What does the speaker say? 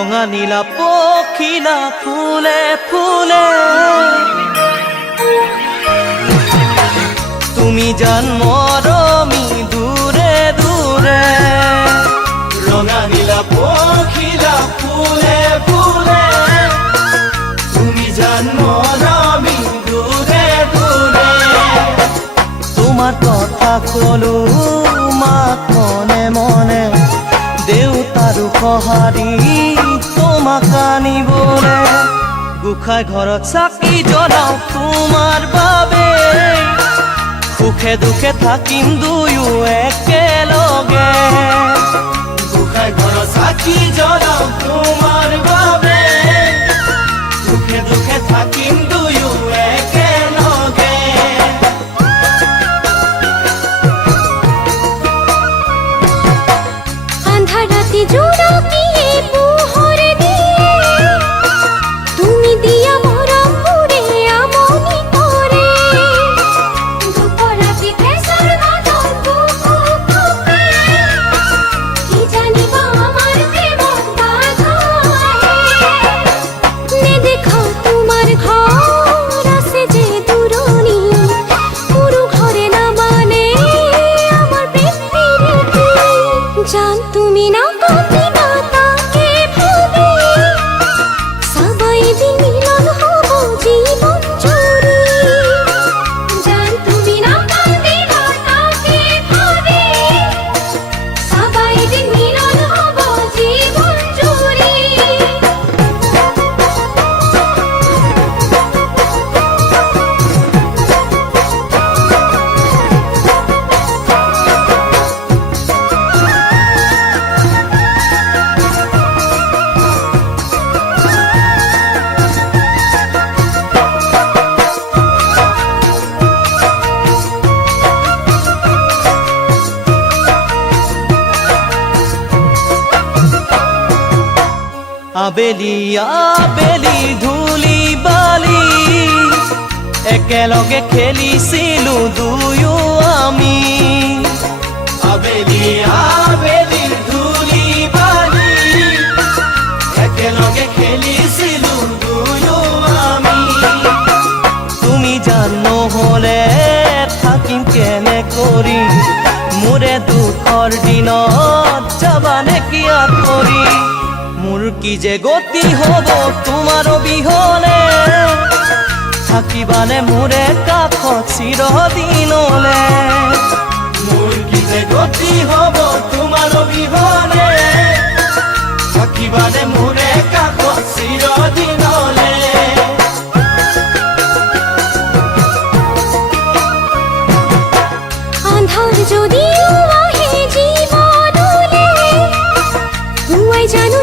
ৰঙা নীলা পখিলা ফুলে ফুলে তুমি জান মৰমী দূৰে দূৰে ৰঙা নীলা পখিলা ফুলে ফুলে তুমি জান মৰমী দূৰে দূৰে তোমাৰ কথা কলো মাক মনে মনে দেউতাৰো সঁহাৰি তোমাক আনিবলে গোসাঁই ঘৰত চাকি জ্বলাও তোমাৰ বাবে সুখে দুখে থাকিম দুয়ো একেলগে গোসাঁই ঘৰত চাকি জ্বলাও তোমাৰ বাবে সুখে দুখে থাকিম দুয়ো একেলগে আন্ধাৰ ৰাতি জোনাকীয়ে পোহৰ দিয়ে তুমি দিয়া মৰমবোৰে আমনি কৰে দুপৰ ৰাতি ফেঁচৰ মাতত বুকু কঁপে কি জানিব আমাৰ প্ৰেমত বাধা আহে নেদেখা তোমাৰ ঘৰ আছে যে দূৰণি মোৰো ঘৰে নামানে আমাৰ প্ৰেম প্ৰীতি জান তুমি না কপিবা তাকে ভাবে সবাই দিন মিলন হব জীবন জুড়ে জান তুমি না কপিবা তাকে ভাবে সবাই দিন মিলন হব জীবন জুড়ে আবেলি আবেলি ধূলি বালি একেলগে খেলিছিলো দুয়ো আমি আবেলি আবেলি ধূলি বালি একেলগে খেলিছিলো দুয়ো আমি তুমি জান নহলে থাকিম কেনে কৰি মোৰে দুখৰ দিনত যাবানে কি আঁতৰি মোৰ কি যে গতি হব তোমাৰ অবিহনে থাকিবানে মোৰে কাষত চিৰদিনলে মোৰ কি যে গতি হব তোমাৰ অবিহনে থাকিবানে মোৰে কাষত চিৰদিনলে আন্ধাৰ যদিও আহে জীৱনলে পুৱাই জানো